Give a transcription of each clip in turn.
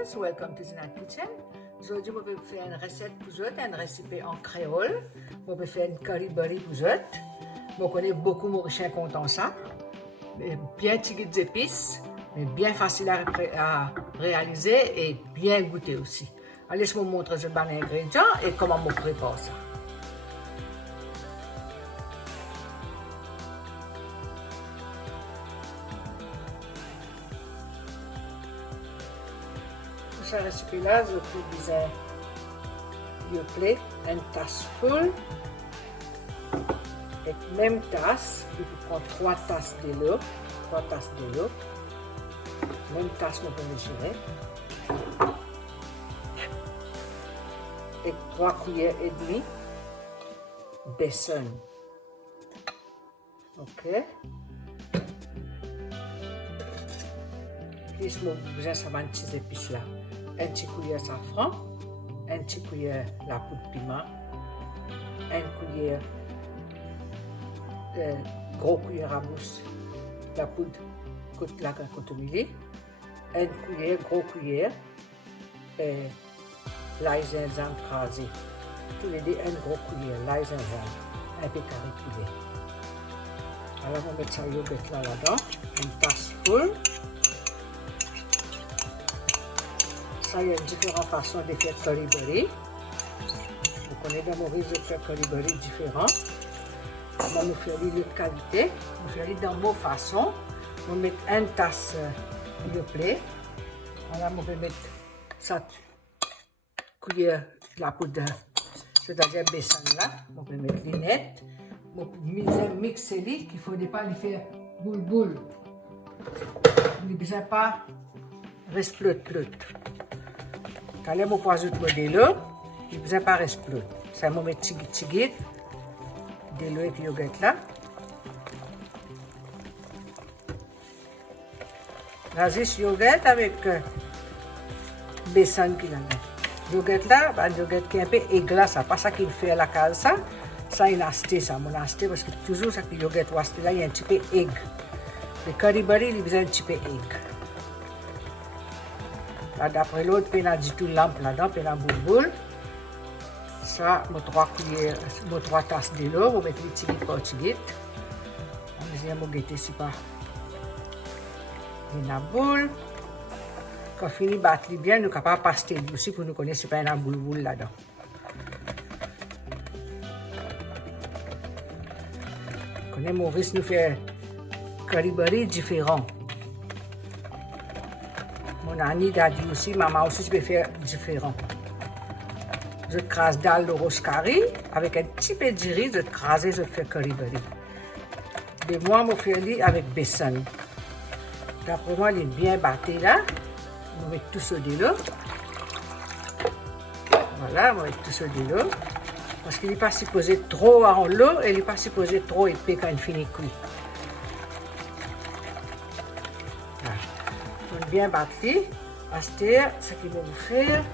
viewers, welcome to Zinat Kitchen. Aujourd'hui, je vais faire une recette pour vous, une recette en créole. Je vais faire une curry burry pour vous. Je connais beaucoup de Mauriciens content ça. Bien tigre d'épices, mais bien facile à réaliser et bien goûter aussi. Alors, laisse-moi vous montrer les ingrédients et comment je prépare ça. Pour cette recette-là, je vais utiliser une tasse full. Et même tasse, je peux prendre 3 tasses de l'eau. 3 tasses de l'eau. Même tasse, on peut mesurer. Et 3 cuillères et demie besan. Ok. Puis, je vais besoin de ces épices là. Un petit cuillère safran, un petit cuillère la poudre piment, un cuillère gros cuillère à mousse la poudre la cotomili, une cuillère gros cuillère l'ail gingembre crasé, tous les deux un gros cuillère l'ail gingembre un peu cariculé. Alors on va mettre ça yogourt là-dedans, une tasse full. Ça, il y a différentes façons de faire curry burry. Vous connaissez dans Maurice de faire curry burry différents. On va nous faire de qualité. On va faire dans vos façons. On va mettre une tasse de plaie. On va mettre cette cuillère de la poudre, c'est-à-dire besan là. On va mettre les nettes. On va mixer les qu'il ne faut pas les faire boule. On ne besoin pas rester plut. Quand on va ajouter de l'eau, il ne besoin pas rester plut. Ça va mettre tigit. De l'eau et du yogourt là. Razis yogourt avec besan qui là. Yogourt là, un yogourt qui est un peu aigre, ça pas ça qu'il fait à la case ça il a acheté ça, mon acheté parce que toujours ça que le yogourt acheté là il y a un petit peu aigre. Le curry burry il a besoin un petit peu aigre. Là d'après l'autre, il y a du tout lampe là-dedans, il y a boule. Ça, mes 3 cuillères, mes 3 tasses de l'eau, on met les tigres par tigre. On va mettre ici par une boule. Quand on finit de battre bien, nous sommes capables de passer aussi pour nous connaître pas une boule là-dedans. Vous connaissez Maurice nous fait curry burry différent. Mon ami a dit aussi, maman aussi, je vais faire différent. Je crase dalle de rose curry avec un petit peu de riz, je crase et je fais curry burry. Mais moi, je fais avec besan. D'après moi, il est bien battu là. On va mettre tout ça de l'eau. Voilà, on va mettre tout ça de l'eau. Parce qu'il n'est pas supposé trop en l'eau et il n'est pas supposé trop épais quand il finit cuit. Voilà. On est bien battu. À ce qu'il va vous faire.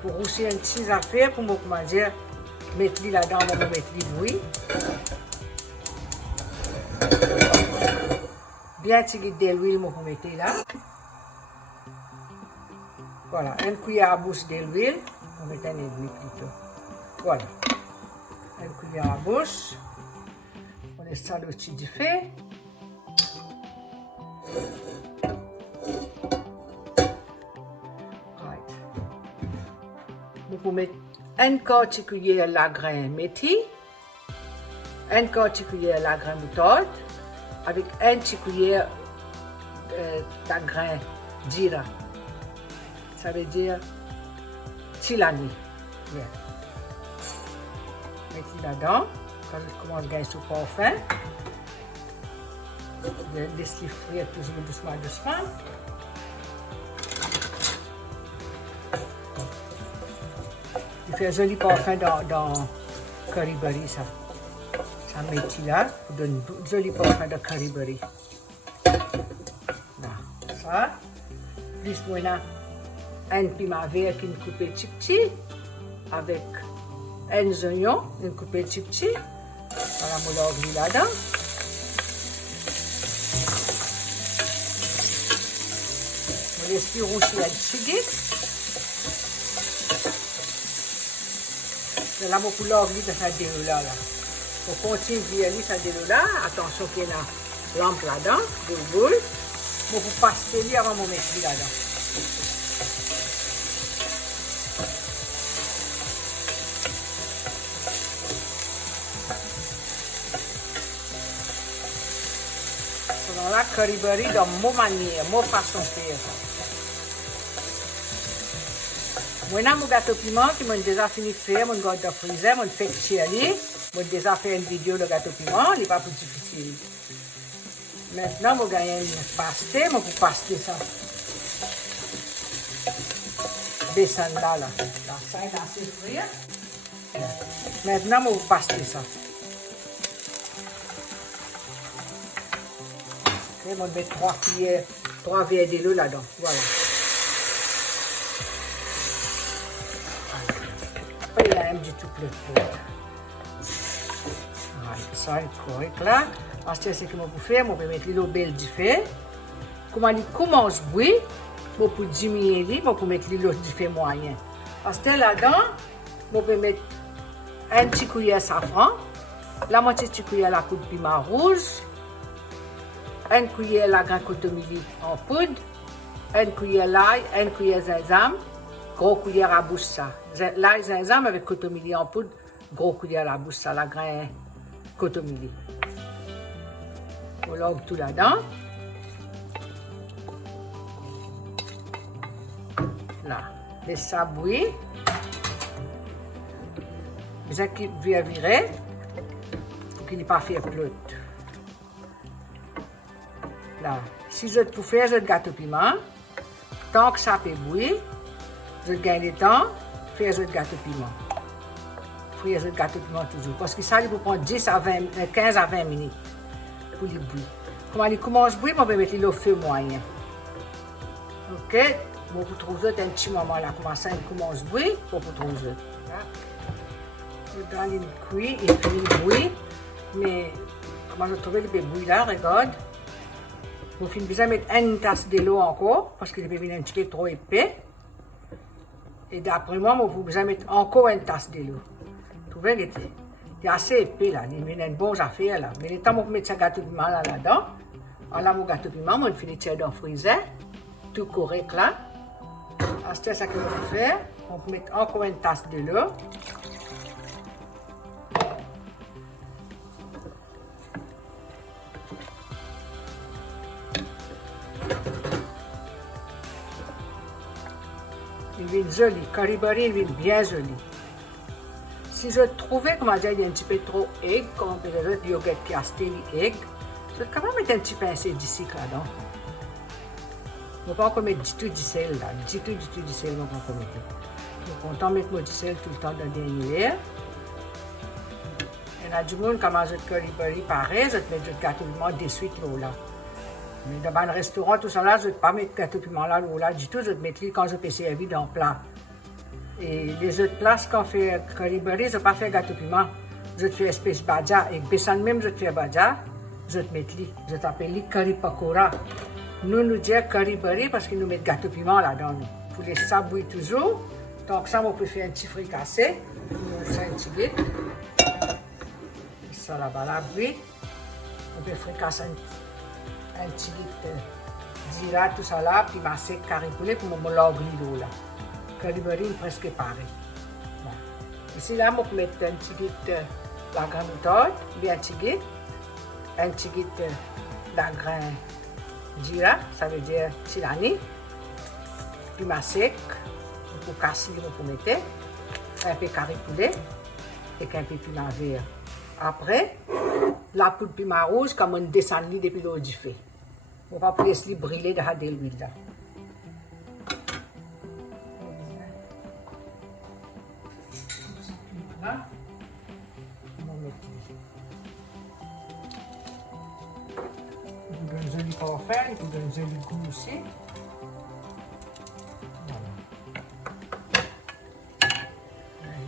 Pour rousser une petite affaire pour comment dire mettre là-dedans, on va mettre les bruits. Bien tigre de l'huile, on va mettre là. Voilà, une cuillère à bouche de l'huile, on va mettre un demi plutôt. Voilà, une cuillère à bouche. On laisse ça au-dessus du feu. Vous mettez une quart de cuillère la grain métis, une quart de cuillère la grain moutarde, avec une petite cuillère de grain jira. Ça veut dire tilani. Yeah. Mettez là-dedans, quand je commence à gagner ce parfum, laissez-les frire toujours doucement. Il fait un joli parfum dans curry burry, ça. Ça met là, pour donner un joli parfum de curry burry. Là, ça. Plus on a un piment vert qui est coupé petit, avec un oignon, une coupé petit. Voilà, on l'ouvre là-dedans. On laisse roussir un petit peu. Là, on peut l'ouvrir dans cette délo-là. On continue de virer cette délo-là. Attention qu'il y ait une lampe là-dedans, boule. On peut passer avant de mettre là-dedans. La curry burry dans mon manière, mon façon de faire. Moi, j'ai mon gâteau piment qui m'a déjà fini de faire, mon gâteau freezer, mon fait chili. J'ai déjà fait une vidéo de gâteau piment, il n'est pas plus difficile. Maintenant, je vais gagner une pastille, je vais paster ça. Descendre là. Là, ça est assez frit. Maintenant, je vais paster ça. Et on va mettre 3 verres de l'eau là-dedans. Voilà. Après, il y a un petit tout plein de poudre. Voilà, ça est correct là. Ensuite, c'est ce que je vais faire. Je vais mettre l'eau belle du feu. Comme il commence à bouillir, je vais diminuer, je vais mettre l'eau du feu moyen. Ensuite, là-dedans, je vais mettre un petit cuillère de safran, la moitié de cuillère de la poudre de piment rouge, une cuillère la grain cotomili en poudre, une cuillère l'ail, une cuillère zinzam, gros cuillère à bouche ça. L'ail zinzam avec cotomili en poudre, gros cuillère à bouche ça, la grain cotomili. On lave tout là-dedans. Là, laisse ça bouillir. Vous avez virer pour qu'il n'ait pas fait flotte. Là, si je peux faire ce gâteau piment, tant que ça peut bouillir, je gagne le temps de faire ce gâteau piment. Faire ce gâteau piment toujours. Parce que ça, il peut prendre 15 à 20 minutes pour les bouillir. Quand il commence à bouillir, on va mettre le feu moyen. Ok? On peut trouver un petit moment là, comment ça commence à bouillir, on peut trouver. Dans une cuit, il finit de bouillir, mais comment je trouve le bouillir là, regarde. Vous finissez besoin de mettre une tasse de l'eau encore, parce qu'il peut venir un petit peu trop épais. Et d'après moi, vous besoin de mettre encore une tasse de l'eau. Vous trouvez que c'est assez épais là, il y a une bonne affaire là. Mais le temps où vous mettez ce gâteau piment là-dedans, là, mon gâteau piment, on finit de dans le freezer, tout correct là. Ensuite, ce que vous pouvez faire, on peut mettre encore une tasse de l'eau. Il vient joli, curry burry, il vient bien joli. Si je trouvais, comment dire, il y a un petit peu trop d'egg, comme on peut dire, du yogourt qui a stéli egg, je vais quand même mettre un petit pincé d'ici là-dedans. Je ne vais pas encore mettre du tout du sel là, du tout du sel, je ne vais pas encore mettre. Je suis content de mettre du sel tout le temps dans le dernier. Il y en a du monde qui mange le curry burry pareil, je vais mettre du gâteau piment de suite là. Mais dans un restaurant, tout ça là, je ne vais pas mettre gâteau piment là du tout, je vais mettre quand je peux servir dans le plat. Et les autres plats, quand on fait curry burry, je ne vais pas faire gâteau piment. Je vais faire espèce badja, et besan même je vais faire badja, je vais mettre lui, je vais appeler curry pakora. Nous disons curry burry parce qu'ils nous mettent gâteau piment là-dedans. Pour les ça bouillir toujours. Donc ça, on peut faire un petit fricassé. On fait un petit bit. Ça là-bas, là, bouillir. On peut fricasser un petit bit de zira, tout ça là, puis masser curry poulet pour me l'ouvrir l'eau là. Curry burry est presque pareil. Bon. Ici là, on peut mettre un petit bit de la graine moutarde, bien un petit bit de la graine Jira, ça veut dire silani, piment sec, pour casser, pour mettre un peu curry poulet et un peu piment vert. Après, la poudre piment rouge, comme on descend depuis l'eau du feu. On va laisser brûler dans l'huile là. Un joli parfum, il donne un joli goût aussi. Voilà.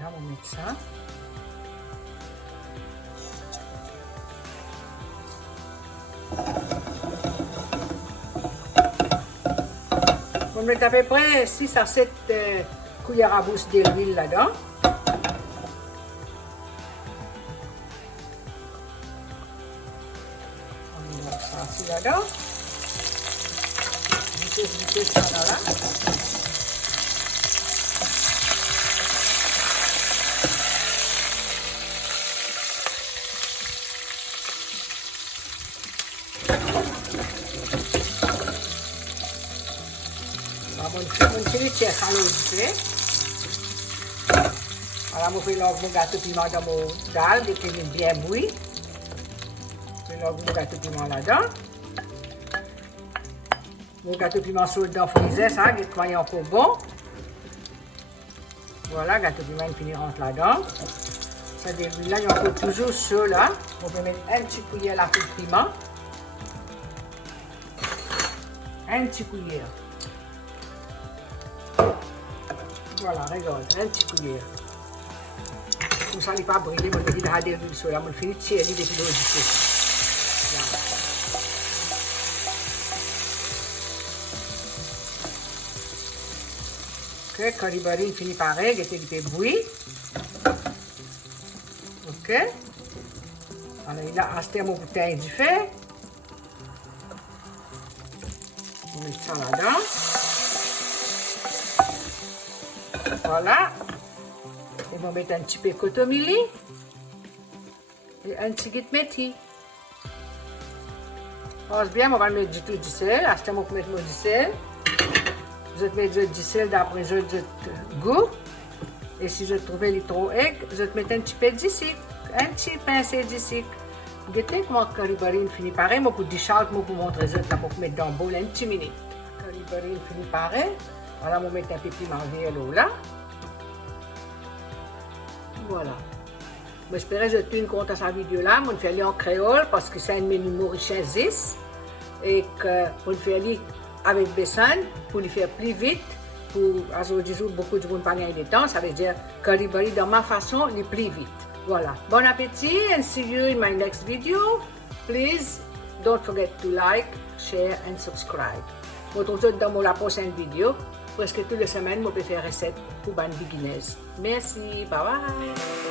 Là, on va mettre ça. On met à peu près 6 à 7 cuillères à soupe d'huile là-dedans. On met ça aussi là-dedans. Vite, ça là. On fait les tiers sans l'eau voilà, je fais mon gâteau piment dans mon dalle, qui est bien bouilli. Je fais mon gâteau piment là-dedans. Mon gâteau piment chaud dans le freezer, ça, qui est encore bon. Voilà, gâteau piment, il finit rentre là-dedans. Ça déroule là, il y a encore toujours chaud là. On peut mettre un petit cuillère à la de piment. Un petit cuillère. Voilà, regarde, un petit cuillère. Comme ça, il n'est pas brûlé, on met dans l'huile sur là, on finit de tirer les depuis l'eau. Ok, curry butter finit pareil, il était bouilli. Ok. Alors, il a acheté mon bouteille du fait. On met ça là-dedans. Voilà. On va mettre un petit peu de cotomili et un petit peu de métis. Pense bien, on va mettre du tout du sel. À ce moment, on va mettre du sel. Vous mettez du sel d'après votre goût. Et si vous trouvez les trop aigus, vous mettez un petit peu de sucre. Un petit pincé de sucre. Vous voyez comment le curry butter finit pareil. Moi, pour 10 charles, moi, pour montrer ça, pour mettre dans le bol un petit minute. Le curry butter finit pareil. Voilà, on va mettre un peu de piment vert là. Voilà. J'espère que vous avez compte à cette vidéo là. Je vais faire en créole parce que c'est un menu mauricien et que on fait aller avec besan pour le faire plus vite. Pour aujourd'hui, beaucoup de monde pas gagner de temps. Ça veut dire curry butter dans ma façon le plus vite. Voilà. Bon appétit and see you in my next video. Please don't forget to like, share and subscribe. Je vous retrouve dans la prochaine vidéo. Presque toutes les semaines, je peux faire recettes pour les beginners. Merci. Bye bye.